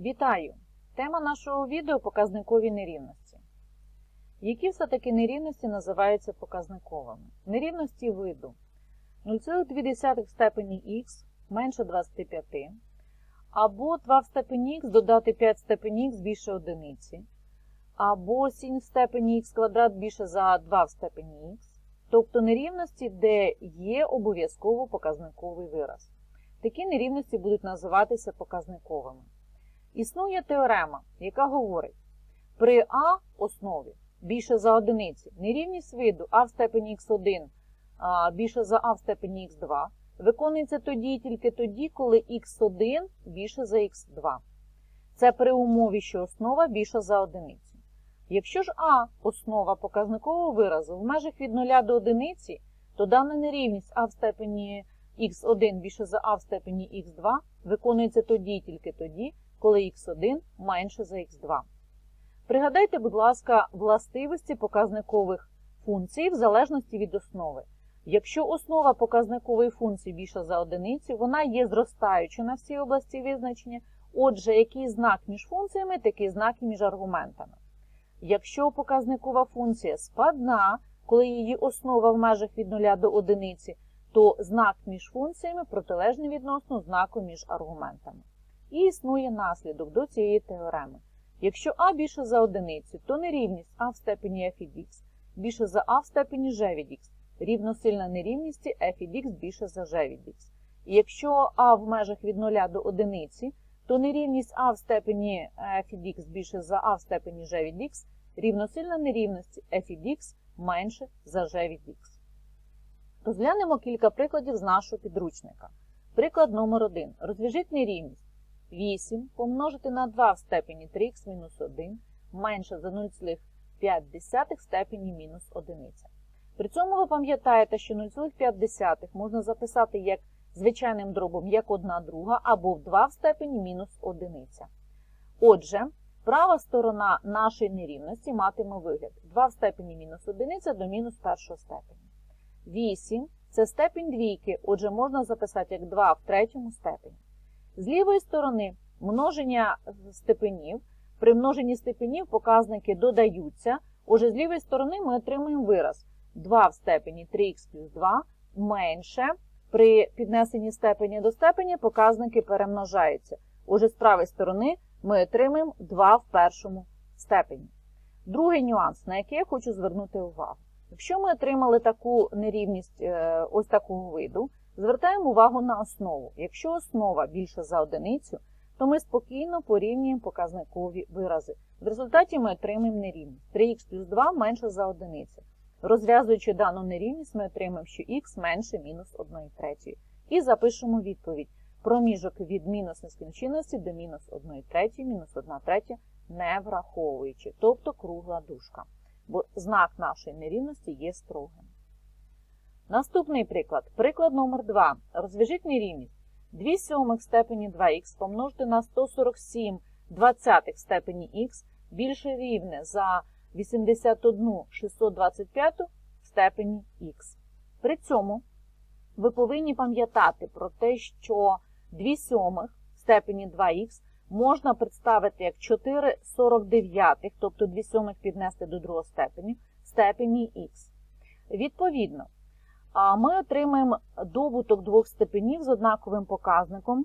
Вітаю! Тема нашого відео показникові нерівності. Які все-таки нерівності називаються показниковими? Нерівності виду 0,2 в степені х менше 25, або 2 в степені х додати 5 в степені х більше одиниці, або 7 в степені х квадрат більше за 2 в степені х, тобто нерівності, де є обов'язково показниковий вираз. Такі нерівності будуть називатися показниковими. Існує теорема, яка говорить, при А основі більше за одиниці нерівність виду А в степені х1 більше за А в степені х2 виконується тоді і тільки тоді, коли х1 більше за х2. Це при умові, що основа більша за одиницю. Якщо ж А основа показникового виразу в межах від 0 до одиниці, то дана нерівність А в степені х1 більше за А в степені х2 виконується тоді і тільки тоді, коли х1 менше за х2. Пригадайте, будь ласка, властивості показникових функцій в залежності від основи. Якщо основа показникової функції більша за одиницю, вона є зростаюча на всій області визначення, отже, який знак між функціями, такий знак і між аргументами. Якщо показникова функція спадна, коли її основа в межах від 0 до одиниці, то знак між функціями протилежний відносно знаку між аргументами. І існує наслідок до цієї теореми. Якщо а більше за одиницю, то нерівність а в степені f від x більше за а в степені g від x, рівносильна нерівності f від x більше за g від x. І якщо а в межах від 0 до одиниці, то нерівність а в степені f від x більше за а в степені g від x, рівносильна нерівності f від x менше за g від x. Розглянемо кілька прикладів з нашого підручника. Приклад номер 1. Розв'яжіть нерівність. 8 помножити на 2 в степені 3х мінус 1 менше за 0,5 в степені мінус 1. При цьому ви пам'ятаєте, що 0,5 можна записати як звичайним дробом як 1 друга або в 2 в степені мінус 1. Отже, права сторона нашої нерівності матиме вигляд 2 в степені мінус 1 до мінус 1 степені. 8 це степень двійки, отже, можна записати як 2 в третьому степені. З лівої сторони множення степенів. При множенні степенів показники додаються. Отже, з лівої сторони ми отримуємо вираз 2 в степені 3х плюс 2 менше. При піднесенні степені до степені показники перемножаються. Отже, з правої сторони ми отримаємо 2 в першому степені. Другий нюанс, на який я хочу звернути увагу. Якщо ми отримали таку нерівність е, ось такого виду, Звертаємо увагу на основу. Якщо основа більша за одиницю, то ми спокійно порівнюємо показникові вирази. В результаті ми отримаємо нерівність. 3х плюс 2 менше за одиницю. Розв'язуючи дану нерівність, ми отримаємо, що х менше мінус 1 третьої. І запишемо відповідь. Проміжок від мінус нескінченності до мінус 1 третьої, мінус 1 третя, не враховуючи, тобто кругла дужка. Бо знак нашої нерівності є строгим. Наступний приклад. Приклад номер 2. Розв'яжіть нерівність. 2 сьомих степені 2х помножити на 147 двадцятих степені х більше рівне за 81 625 в степені х. При цьому ви повинні пам'ятати про те, що 2 сьомих в степені 2х можна представити як 4 49, тобто 2 сьомих піднести до другого степені, в степені х. Відповідно, ми отримаємо добуток двох степенів з однаковим показником.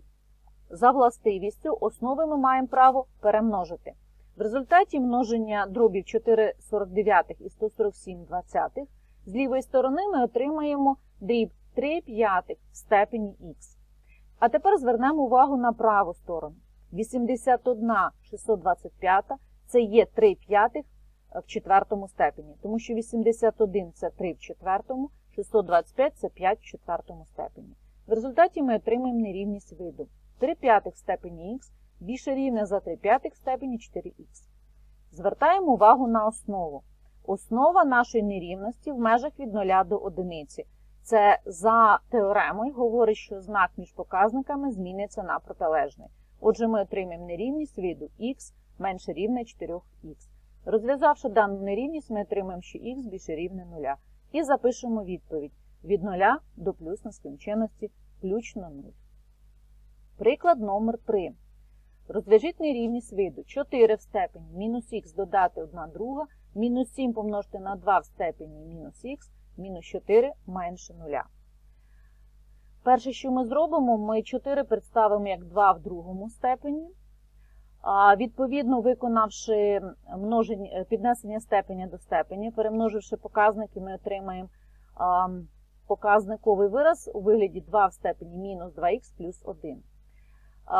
За властивістю основи ми маємо право перемножити. В результаті множення дробів 4,49 і 147,20 з лівої сторони ми отримаємо дріб 3 п'ятих в степені х. А тепер звернемо увагу на праву сторону. 81 625 це є 3 п'ятих в четвертому степені, тому що 81 це 3 в четвертому, 625 це 5 в четвертому степені. В результаті ми отримаємо нерівність виду. 3 п'ятих степені х більше рівне за 3 п'ятих степені 4х. Звертаємо увагу на основу. Основа нашої нерівності в межах від 0 до 1. Це за теоремою говорить, що знак між показниками зміниться на протилежний. Отже, ми отримаємо нерівність виду х менше рівне 4х. Розв'язавши дану нерівність, ми отримаємо, що х більше рівне 0. І запишемо відповідь від 0 до плюс нескінченності включно 0. Приклад номер 3. Розв'яжіть нерівність виду 4 в степені мінус х додати 1 друга, мінус 7 помножити на 2 в степені мінус х, мінус 4 менше 0. Перше, що ми зробимо, ми 4 представимо як 2 в другому степені. Відповідно, виконавши множень- піднесення степеня до степені, перемноживши показники, ми отримаємо показниковий вираз у вигляді 2 в степені мінус 2х плюс 1.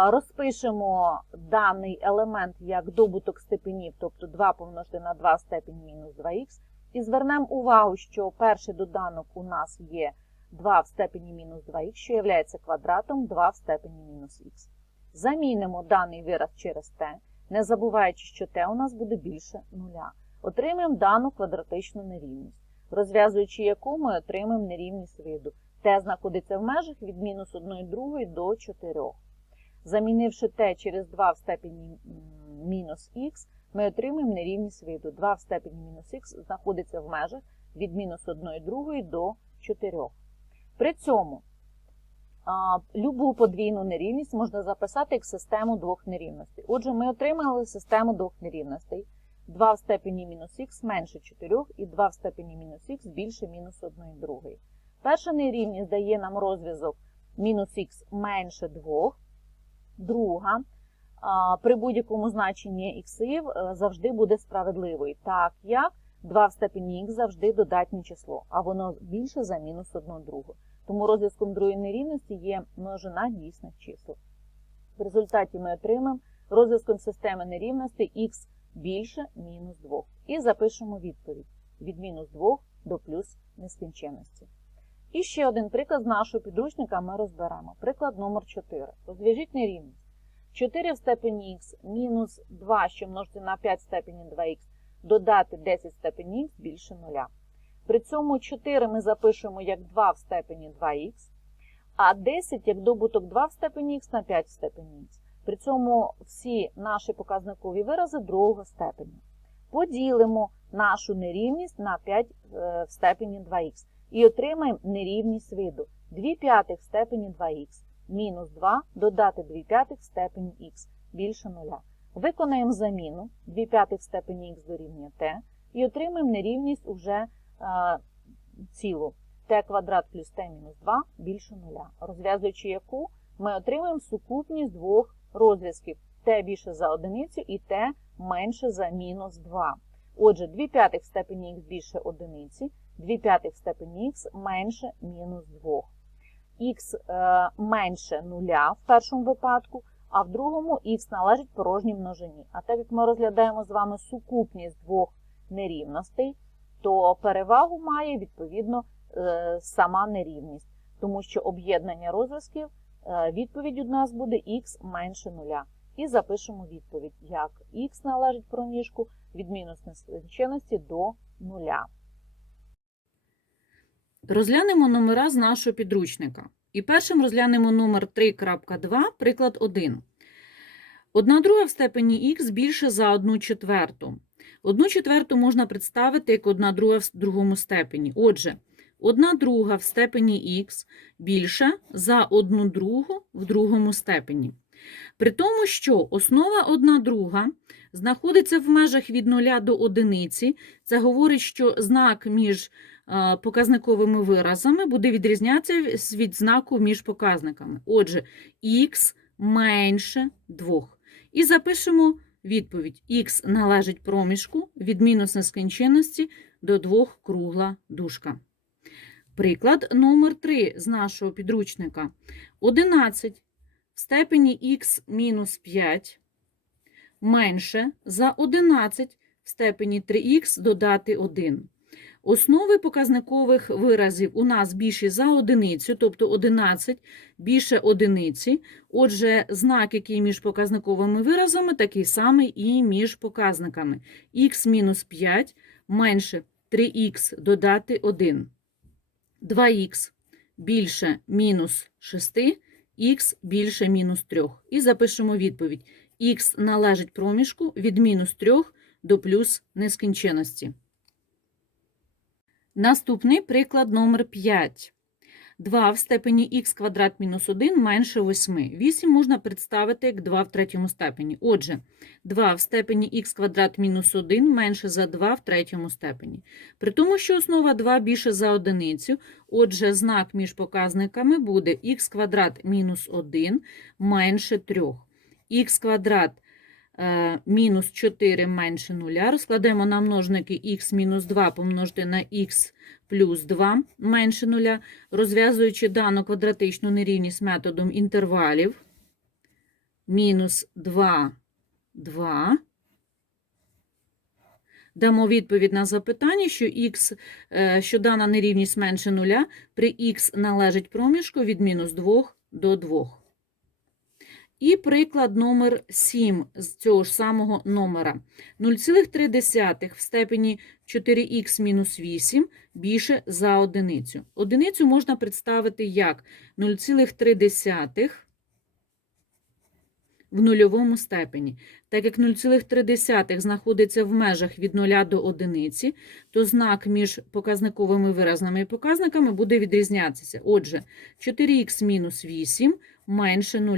Розпишемо даний елемент як добуток степенів, тобто 2 помножити на 2 в степені мінус 2х. І звернемо увагу, що перший доданок у нас є 2 в степені мінус 2х, що є квадратом 2 в степені мінус х. Замінимо даний вираз через t, не забуваючи, що t у нас буде більше нуля. Отримаємо дану квадратичну нерівність, розв'язуючи яку ми отримаємо нерівність виду. t знаходиться в межах від мінус 1 другої до 4. Замінивши t через 2 в степені мінус х, ми отримаємо нерівність виду. 2 в степені мінус х знаходиться в межах від мінус 1 другої до 4. При цьому любу подвійну нерівність можна записати як систему двох нерівностей. Отже, ми отримали систему двох нерівностей. 2 в степені мінус х менше 4 і 2 в степені мінус х більше мінус 1 і другої. Перша нерівність дає нам розв'язок мінус х менше 2. Друга при будь-якому значенні іксів е, завжди буде справедливою, так як 2 в степені х завжди додатнє число, а воно більше за мінус 1 другу. Тому розв'язком другої нерівності є множина дійсних чисел. В результаті ми отримаємо розв'язком системи нерівності х більше мінус 2. І запишемо відповідь від мінус 2 до плюс нескінченності. І ще один приклад з нашого підручника ми розберемо. Приклад номер 4. Розв'яжіть нерівність. 4 в степені х мінус 2, що множити на 5 в степені 2х, додати 10 в степені х більше 0. При цьому 4 ми запишемо як 2 в степені 2х, а 10 як добуток 2 в степені х на 5 в степені х. При цьому всі наші показникові вирази другого степеня. Поділимо нашу нерівність на 5 в степені 2х і отримаємо нерівність виду 2 п'ятих в степені 2х мінус 2 додати 2 п'ятих в степені х більше 0. Виконаємо заміну 2 п'ятих в степені х дорівнює t і отримаємо нерівність уже цілу t квадрат плюс t мінус 2 більше 0. Розв'язуючи яку ми отримаємо сукупність двох розв'язків t більше за одиницю і t менше за мінус 2. Отже, 2 п'ятих в степені х більше одиниці, 2 п'ятих в степені х менше мінус 2. Х е, менше нуля в першому випадку, а в другому х належить порожній множині. А так як ми розглядаємо з вами сукупність двох нерівностей, то перевагу має відповідно е, сама нерівність, тому що об'єднання розв'язків е, відповідь у нас буде х менше нуля. І запишемо відповідь, як х належить проміжку від мінус нескінченності до нуля. Розглянемо номера з нашого підручника. І першим розглянемо номер 3.2, приклад 1. Одна друга в степені х більше за одну четверту. Одну четверту можна представити як одна друга в другому степені. Отже, одна друга в степені х більша за одну другу в другому степені. При тому, що основа одна друга знаходиться в межах від 0 до одиниці, це говорить, що знак між показниковими виразами буде відрізнятися від знаку між показниками. Отже, х менше 2. І запишемо відповідь. х належить проміжку від мінус нескінченності до 2 кругла дужка. Приклад номер 3 з нашого підручника. 11 в степені х мінус 5 менше за 11 в степені 3х додати 1. Основи показникових виразів у нас більші за одиницю, тобто 11 більше одиниці. Отже, знак, який між показниковими виразами, такий самий і між показниками. х мінус 5 менше 3х додати 1. 2х більше мінус 6, х більше мінус 3. І запишемо відповідь. х належить проміжку від мінус 3 до плюс нескінченності. Наступний приклад номер 5. 2 в степені х квадрат мінус 1 менше 8. 8 можна представити як 2 в третьому степені. Отже, 2 в степені х квадрат мінус 1 менше за 2 в третьому степені. При тому, що основа 2 більше за одиницю, отже, знак між показниками буде х квадрат мінус 1 менше 3. х квадрат мінус 4 менше 0. Розкладемо на множники х мінус 2 помножити на х плюс 2 менше 0, розв'язуючи дану квадратичну нерівність методом інтервалів. Мінус 2, 2. Дамо відповідь на запитання, що, х, е, що дана нерівність менше 0, при х належить проміжку від мінус 2 до 2. І приклад номер 7 з цього ж самого номера. 0,3 в степені 4х мінус 8 більше за одиницю. Одиницю можна представити як 0,3 в нульовому степені. Так як 0,3 знаходиться в межах від 0 до одиниці, то знак між показниковими виразними показниками буде відрізнятися. Отже, 4х мінус 8 менше 0.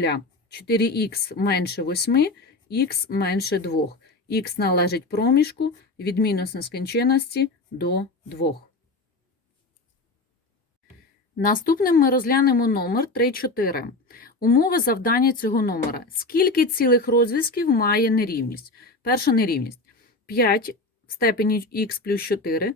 4х менше 8, х менше 2. Х належить проміжку від мінус нескінченності до 2. Наступним ми розглянемо номер 3,4. Умови завдання цього номера. Скільки цілих розв'язків має нерівність? Перша нерівність. 5 в степені х плюс 4 е,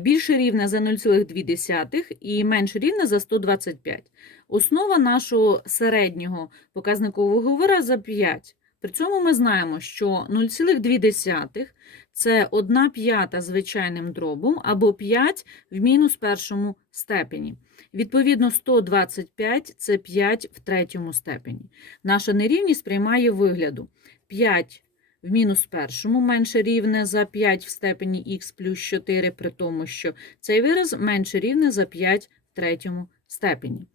більше рівне за 0,2 і менше рівне за 125. Основа нашого середнього показникового вираза 5. При цьому ми знаємо, що 0,2 це 1 п'ята звичайним дробом або 5 в мінус першому степені. Відповідно, 125 – це 5 в третьому степені. Наша нерівність приймає вигляду 5 в мінус першому менше рівне за 5 в степені х плюс 4, при тому, що цей вираз менше рівне за 5 в третьому степені.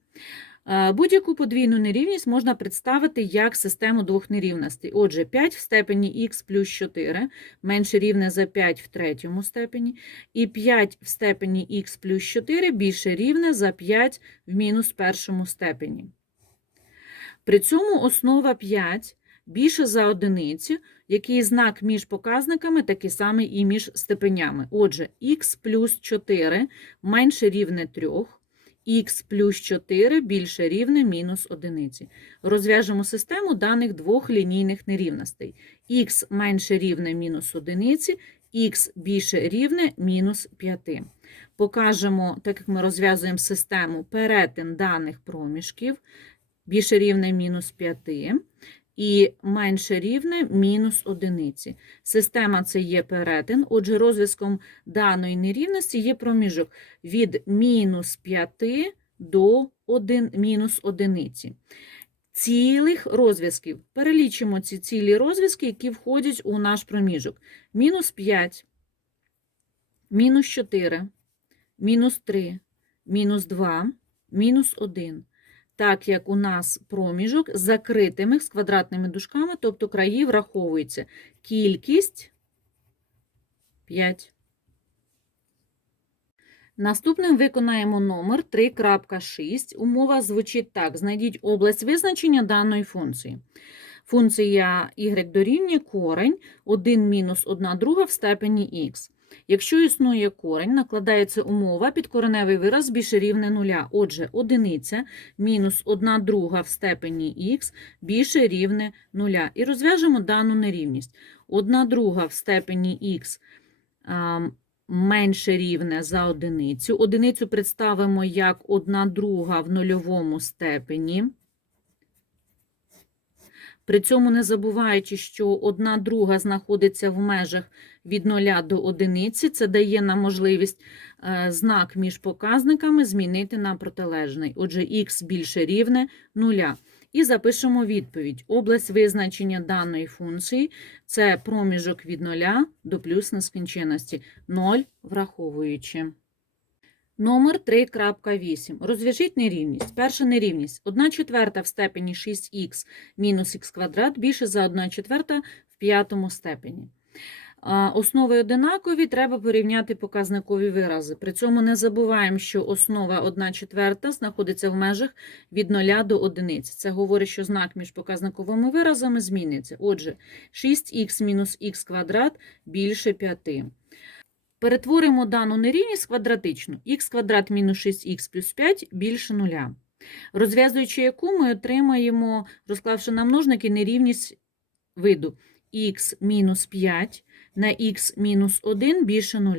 Е, Будь-яку подвійну нерівність можна представити як систему двох нерівностей. Отже, 5 в степені х плюс 4 менше рівне за 5 в третьому степені, і 5 в степені х плюс 4 більше рівне за 5 в мінус першому степені. При цьому основа 5 більше за одиницю, який знак між показниками такий самий і між степенями. Отже, х плюс 4 менше рівне 3, х плюс 4 більше рівне мінус одиниці. Розв'яжемо систему даних двох лінійних нерівностей. х менше рівне мінус одиниці, х більше рівне мінус 5. Покажемо, так як ми розв'язуємо систему, перетин даних проміжків більше рівне мінус 5 і менше рівне мінус одиниці. Система це є перетин, отже, розв'язком даної нерівності є проміжок від мінус 5 до 1, мінус одиниці. Цілих розв'язків. Перелічимо ці цілі розв'язки, які входять у наш проміжок. Мінус 5, мінус 4, мінус 3, мінус 2, мінус 1 так як у нас проміжок з закритими з квадратними дужками, тобто краї враховується кількість 5. Наступним виконаємо номер 3.6. Умова звучить так: знайдіть область визначення даної функції. Функція y дорівнює корень 1 мінус 1 друга в степені х. Якщо існує корень, накладається умова підкореневий вираз більше рівне нуля. Отже, одиниця мінус 1 друга в степені х більше рівне нуля. І розв'яжемо дану нерівність. 1 друга в степені х менше рівне за одиницю. Одиницю представимо як 1 друга в нульовому степені. При цьому не забуваючи, що одна друга знаходиться в межах від 0 до 1, це дає нам можливість е, знак між показниками змінити на протилежний. Отже, х більше рівне 0. І запишемо відповідь. Область визначення даної функції – це проміжок від 0 до плюс нескінченності, 0 враховуючи. Номер 3.8. Розв'яжіть нерівність. Перша нерівність. 1 четверта в степені 6х мінус х квадрат більше за 1 четверта в п'ятому степені. Основи одинакові, треба порівняти показникові вирази. При цьому не забуваємо, що основа 1 четверта знаходиться в межах від 0 до 1. Це говорить, що знак між показниковими виразами зміниться. Отже, 6х мінус х квадрат більше 5. Перетворимо дану нерівність квадратичну. х квадрат мінус 6х плюс 5 більше 0. Розв'язуючи яку ми отримаємо, розклавши на множники, нерівність виду х мінус 5 на х мінус 1 більше 0.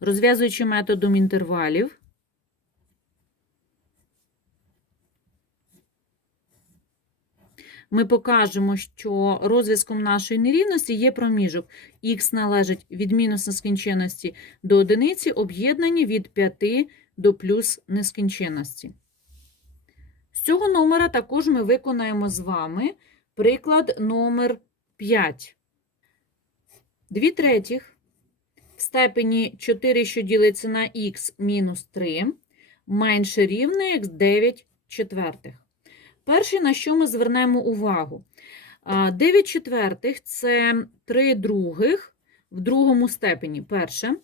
Розв'язуючи методом інтервалів, ми покажемо, що розв'язком нашої нерівності є проміжок. х належить від мінус нескінченності до одиниці, об'єднані від 5 до плюс нескінченності. З цього номера також ми виконаємо з вами приклад номер 5. 2 третіх в степені 4, що ділиться на х мінус 3, менше рівне як 9 четвертих. Перше, на що ми звернемо увагу. А, 9 четвертих – це 3 других в другому степені. Перше.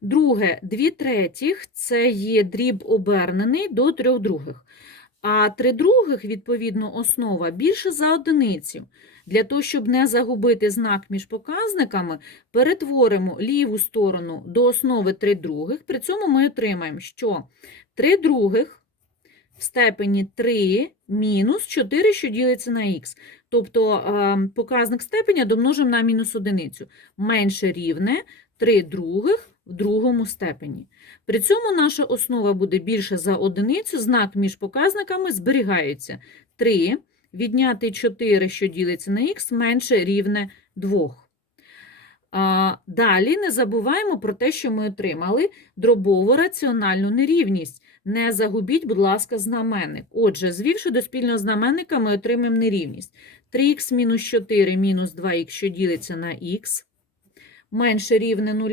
Друге, 2 третіх – це є дріб обернений до 3 других. А 3 других, відповідно, основа більше за одиницю. Для того, щоб не загубити знак між показниками, перетворимо ліву сторону до основи 3 других. При цьому ми отримаємо, що 3 других в степені 3 мінус 4, що ділиться на х. Тобто е, показник степеня домножимо на мінус одиницю. Менше рівне 3 других в другому степені. При цьому наша основа буде більше за одиницю, знак між показниками зберігається. 3 відняти 4, що ділиться на х, менше рівне 2. Далі не забуваємо про те, що ми отримали дробову раціональну нерівність. Не загубіть, будь ласка, знаменник. Отже, звівши до спільного знаменника, ми отримаємо нерівність. 3х мінус 4 мінус 2х, що ділиться на х, менше рівне 0.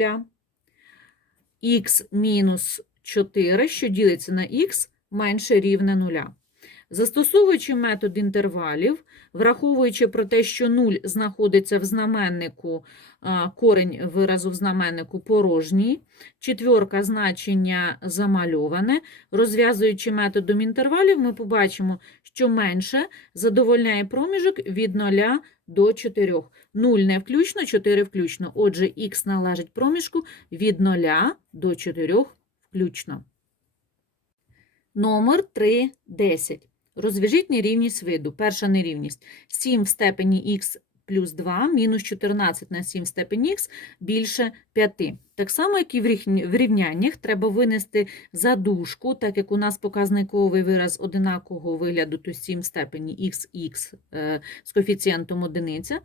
х мінус 4, що ділиться на х, менше рівне 0. Застосовуючи метод інтервалів, враховуючи про те, що 0 знаходиться в знаменнику, корень виразу в знаменнику порожній, четвірка значення замальоване, розв'язуючи методом інтервалів, ми побачимо, що менше задовольняє проміжок від 0 до 4. 0 не включно, 4 включно. Отже, х належить проміжку від 0 до 4 включно. Номер 3.10. Розв'яжіть нерівність виду. Перша нерівність. 7 в степені х плюс 2 мінус 14 на 7 в степені х більше 5. Так само, як і в рівняннях, треба винести задушку, так як у нас показниковий вираз одинакового вигляду, то 7 в степені xx е, з коефіцієнтом одиниця,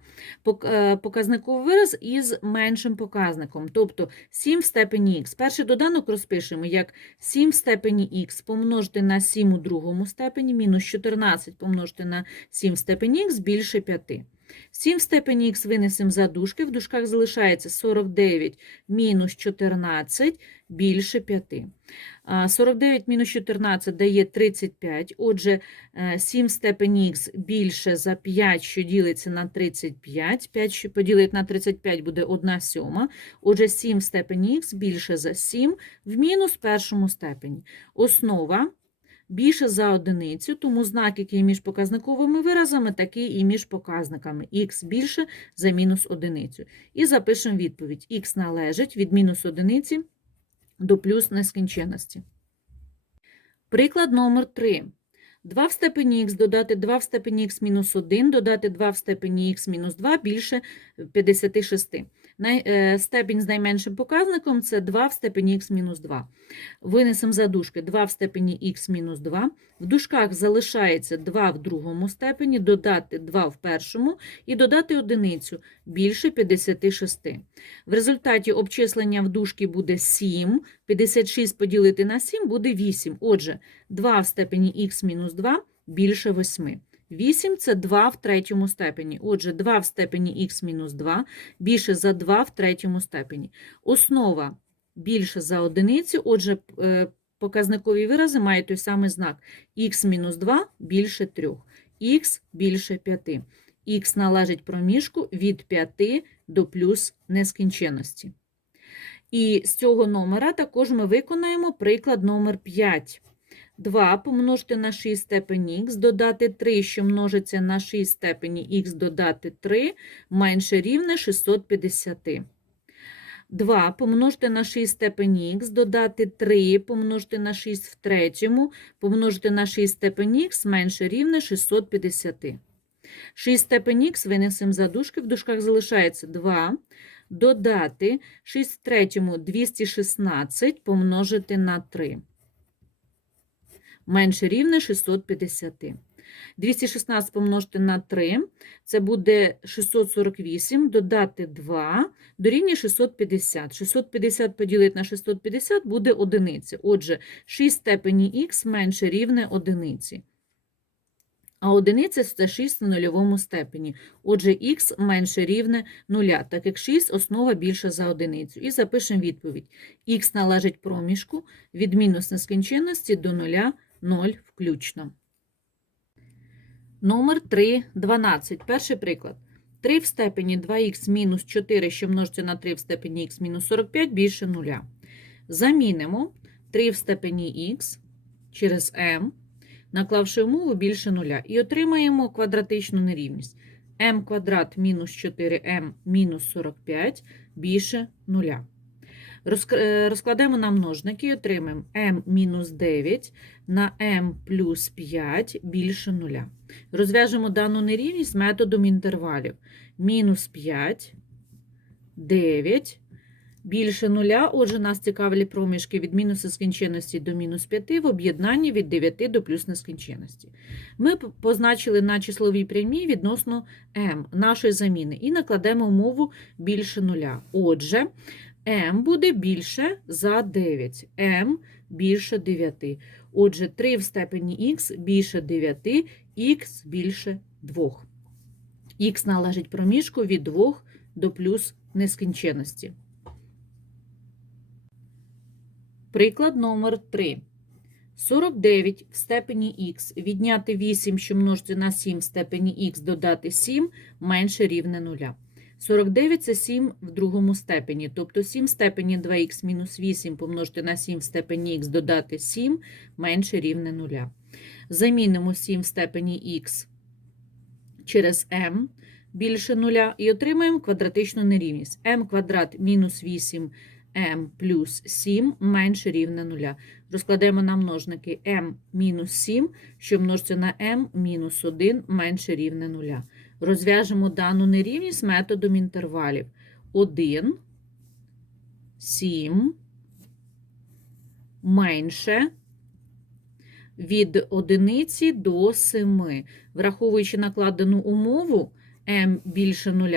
е, показниковий вираз із меншим показником, тобто 7 в степені х. Перший доданок розпишемо як 7 в степені х помножити на 7 у другому степені, мінус 14 помножити на 7 в степені х більше 5. 7 в степені х винесемо за дужки, в дужках залишається 49 мінус 14 більше 5. 49 мінус 14 дає 35, отже, е, 7 в степені х більше за 5, що ділиться на 35. 5, що поділить на 35 буде 1 сьома. Отже, 7 в степені х більше за 7 в мінус першому степені. Основа більше за одиницю, тому знак, який між показниковими виразами, такий і між показниками. х більше за мінус одиницю. І запишемо відповідь. х належить від мінус одиниці до плюс нескінченності. Приклад номер 3. 2 в степені х додати 2 в степені х мінус 1, додати 2 в степені х мінус 2 більше 56. Е, степінь з найменшим показником – це 2 в степені х мінус 2. Винесемо за дужки 2 в степені х мінус 2. В дужках залишається 2 в другому степені, додати 2 в першому і додати одиницю більше 56. В результаті обчислення в дужки буде 7, 56 поділити на 7 буде 8. Отже, 2 в степені х мінус 2 більше 8. 8 – це 2 в третьому степені. Отже, 2 в степені х мінус 2 більше за 2 в третьому степені. Основа більше за одиницю, отже, е, показникові вирази мають той самий знак. х мінус 2 більше 3, х більше 5. х належить проміжку від 5 до плюс нескінченності. І з цього номера також ми виконаємо приклад номер 5. 2 помножити на 6 степені х, додати 3, що множиться на 6 степені х, додати 3, менше рівне 650. 2 помножити на 6 степені х, додати 3, помножити на 6 в третьому, помножити на 6 степені х, менше рівне 650. 6 степені х винесемо за дужки, в дужках залишається 2, додати 6 в третьому 216 помножити на 3. Менше рівне 650. 216 помножити на 3, це буде 648, додати 2, дорівнює 650. 650 поділити на 650 буде одиниця. Отже, 6 степені х менше рівне одиниці. А одиниця – це 6 на нульовому степені. Отже, х менше рівне 0, так як 6 основа більша за одиницю. І запишемо відповідь. х належить проміжку від мінус нескінченності до 0, 0 включно. Номер 3, 12. Перший приклад. 3 в степені 2х мінус 4, що множиться на 3 в степені х мінус 45 більше 0. Замінимо 3 в степені х через m, наклавши умову більше 0. І отримаємо квадратичну нерівність. m квадрат мінус 4m мінус 45 більше 0. Е, Розкладемо на множники і отримаємо m мінус 9 на m плюс 5 більше 0. Розв'яжемо дану нерівність методом інтервалів. Мінус 5, 9, більше 0. Отже, нас цікавлять проміжки від мінус нескінченності до мінус 5 в об'єднанні від 9 до плюс нескінченності. Ми позначили на числовій прямій відносно m нашої заміни і накладемо умову більше 0. Отже, m буде більше за 9, m більше 9. Отже, 3 в степені х більше 9, х більше 2. Х належить проміжку від 2 до плюс нескінченності. Приклад номер 3. 49 в степені х відняти 8, що множиться на 7 в степені х, додати 7 менше рівне 0. 49 – це 7 в другому степені, тобто 7 в степені 2х мінус 8 помножити на 7 в степені х, додати 7 менше рівне 0. Замінимо 7 в степені х через m більше 0 і отримаємо квадратичну нерівність. m квадрат мінус 8 m плюс 7 менше рівне 0. Розкладаємо на множники m мінус 7, що множиться на m мінус 1 менше рівне 0. Розв'яжемо дану нерівність методом інтервалів. 1, 7, менше від одиниці до 7. Враховуючи накладену умову m більше 0,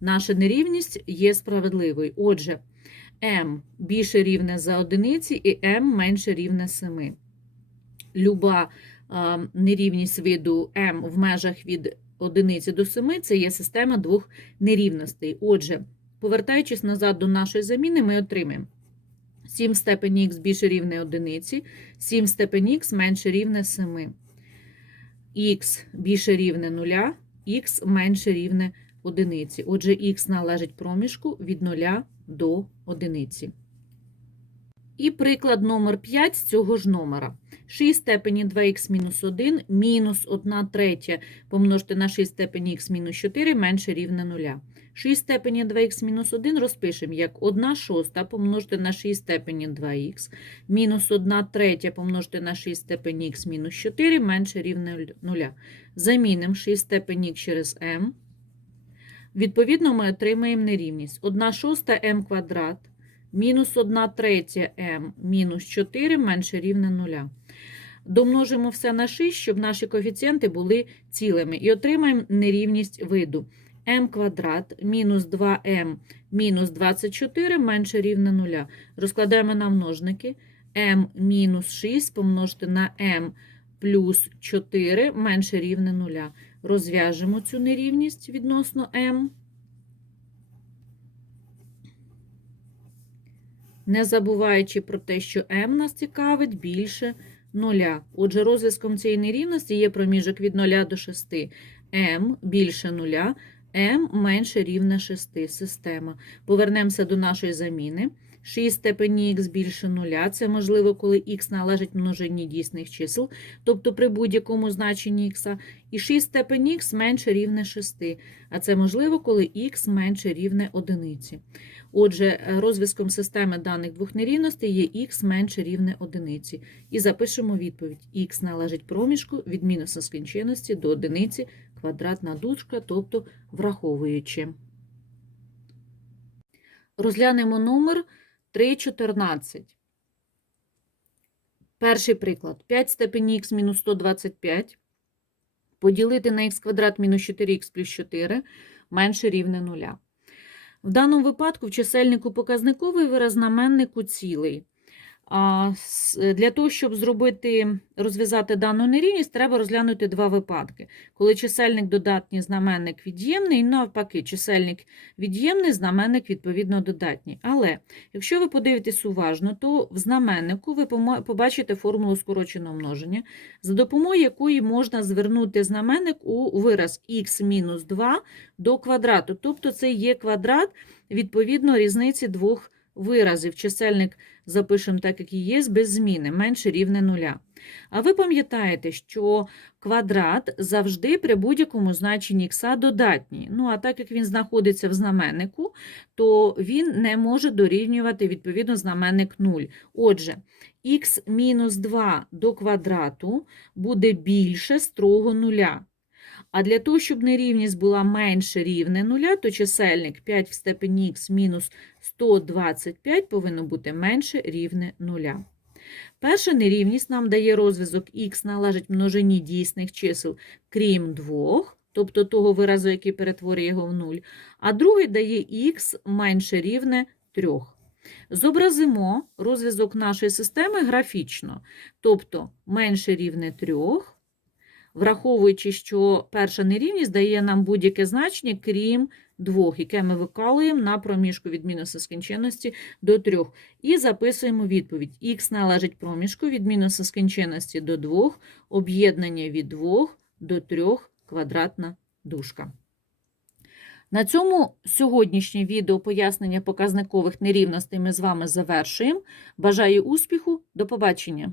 наша нерівність є справедливою. Отже, m більше рівне за одиниці і m менше рівне 7. Люба нерівність виду m в межах від одиниці до 7 це є система двох нерівностей. Отже, повертаючись назад до нашої заміни, ми отримаємо 7 в степені х більше рівне одиниці, 7 в степені х менше рівне 7. х більше рівне 0, х менше рівне одиниці. Отже, х належить проміжку від 0 до одиниці. І приклад номер 5 з цього ж номера. 6 степені 2х мінус 1 мінус 1 третя помножити на 6 степені х мінус 4 менше рівне 0. 6 степені 2х мінус 1 розпишемо як 1 шоста помножити на 6 степені 2х мінус 1 третя помножити на 6 степені х мінус 4 менше рівне 0. Замінимо 6 степені х через m. Відповідно, ми отримаємо нерівність. 1 шоста m квадрат мінус 1 третя m мінус 4 менше рівне 0. Домножимо все на 6, щоб наші коефіцієнти були цілими. І отримаємо нерівність виду. m квадрат мінус 2m мінус 24 менше рівне 0. Розкладаємо на множники. m мінус 6 помножити на m плюс 4 менше рівне 0. Розв'яжемо цю нерівність відносно m. Не забуваючи про те, що m нас цікавить більше нуля. Отже, розв'язком цієї нерівності є проміжок від 0 до 6. m більше нуля, m менше рівне 6 система. Повернемося до нашої заміни. 6 степені х більше нуля. Це можливо, коли х належить множині дійсних чисел, тобто при будь-якому значенні х. І 6 степені х менше рівне 6. А це можливо, коли х менше рівне одиниці. Отже, е, розв'язком системи даних двох нерівностей є х менше рівне одиниці. І запишемо відповідь. х належить проміжку від мінуса скінченності до одиниці квадратна дужка, тобто враховуючи. Розглянемо номер 3,14. Перший приклад. 5 степені х мінус 125 поділити на х квадрат мінус 4х плюс 4 менше рівне 0. В даному випадку в чисельнику показниковий вираз знаменнику цілий. А Для того, щоб зробити, розв'язати дану нерівність, треба розглянути два випадки. Коли чисельник додатній, знаменник від'ємний, і навпаки, чисельник від'ємний, знаменник відповідно додатній. Але якщо ви подивитесь уважно, то в знаменнику ви побачите формулу скороченого множення, за допомогою якої можна звернути знаменник у вираз х-2 до квадрату. Тобто це є квадрат відповідно різниці двох виразів. Чисельник запишемо так, як і є, без зміни, менше рівне нуля. А ви пам'ятаєте, що квадрат завжди при будь-якому значенні х додатній. Ну, а так як він знаходиться в знаменнику, то він не може дорівнювати відповідно знаменник 0. Отже, х мінус 2 до квадрату буде більше строго нуля. А для того, щоб нерівність була менше рівне нуля, то чисельник 5 в степені х мінус 125 повинно бути менше рівне нуля. Перша нерівність нам дає розв'язок х належить множині дійсних чисел, крім двох, тобто того виразу, який перетворює його в нуль, а другий дає х менше рівне 3. Зобразимо розв'язок нашої системи графічно, тобто менше рівне 3, враховуючи, що перша нерівність дає нам будь-яке значення, крім двох, яке ми викалуємо на проміжку від мінуса скінченності до 3. І записуємо відповідь. Х належить проміжку від мінуса скінченності до 2, об'єднання від 2 до 3 квадратна дужка. На цьому сьогоднішнє відео пояснення показникових нерівностей ми з вами завершуємо. Бажаю успіху, до побачення!